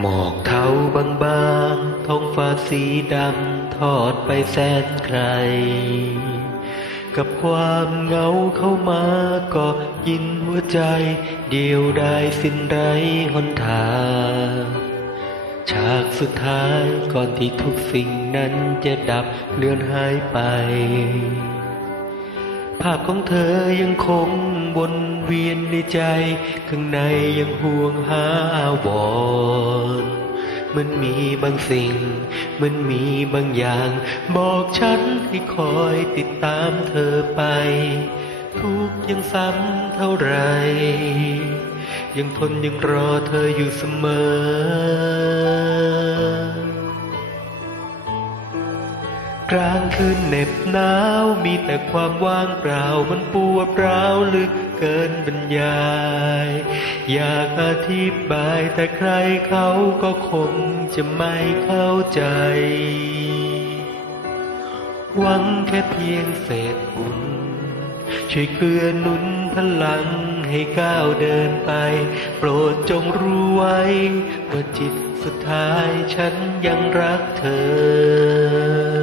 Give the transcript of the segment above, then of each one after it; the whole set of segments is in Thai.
หมอกเทาบางๆท้องฟ้าสีดำทอดไปแสนไกล กับความเหงาเข้ามาก็ยินหัวใจ เดียวได้สิ้นไรหนทางฉากสุดท้ายก่อนที่ทุกสิ่งนั้นจะดับเลือนหายไป ภาพของเธอยังคงวน เวียนในใจ ข้างในยังห่วงหาอาวรมันมีบางสิ่ง มันมีบางอย่าง บอกฉันให้คอยติดตามเธอไป ทุกยังซ้ำเท่าไร ยังทนยังรอเธออยู่เสมอ กลางคืนเหน็บหนาวมีแต่ความว่างเปล่ามันปวดร้าวลึกเกินบรรยาย อยากอธิบายแต่ใครเขาก็คงจะไม่เข้าใจ หวังแค่เพียงเศษบุญช่วยเกื้อหนุนพลังให้ก้าวเดินไป โปรดจงรู้ไว้ว่าจิตสุดท้ายฉันยังรักเธอ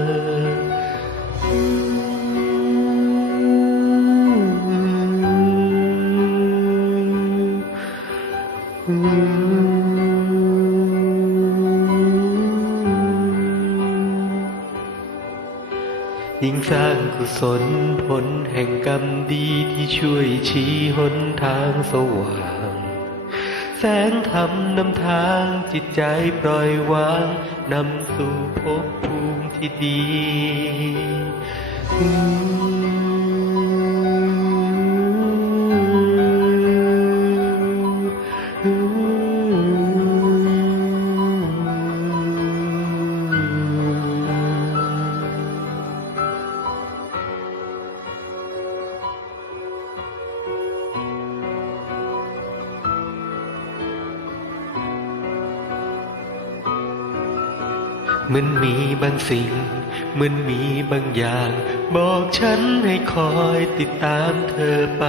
ยิ่งสร้างกุศลผลแห่งกรรมดีที่ช่วยชี้หนทางสว่าง แสงธรรมนำทางจิตใจปล่อยวาง นำสู่ภพภูมิที่ดี มันมีบางสิ่ง มันมีบางอย่าง บอกฉันให้คอยติดตามเธอไป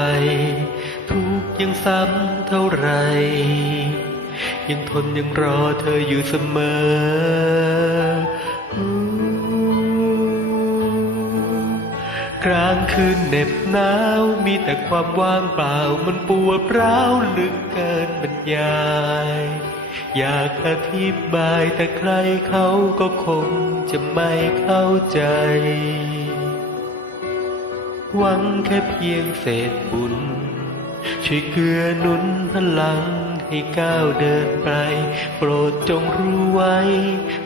ทุกยังซ้ำเท่าไร ยังทนยังรอเธออยู่เสมอกลางคืนเหน็บหนาวมีแต่ความว่างเปล่ามันปวดร้าวลึกเกินบรรยาย อยากอธิบายแต่ใครเขาก็คงจะไม่เข้าใจ หวังแค่เพียงเศษบุญ ช่วยเกื้อหนุนพลังให้ก้าวเดินไป โปรดจงรู้ไว้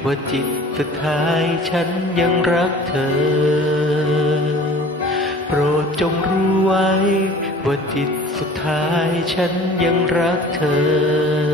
ว่าจิตสุดท้ายฉันยังรักเธอ โปรดจงรู้ไว้ ว่าจิตสุดท้ายฉันยังรักเธอ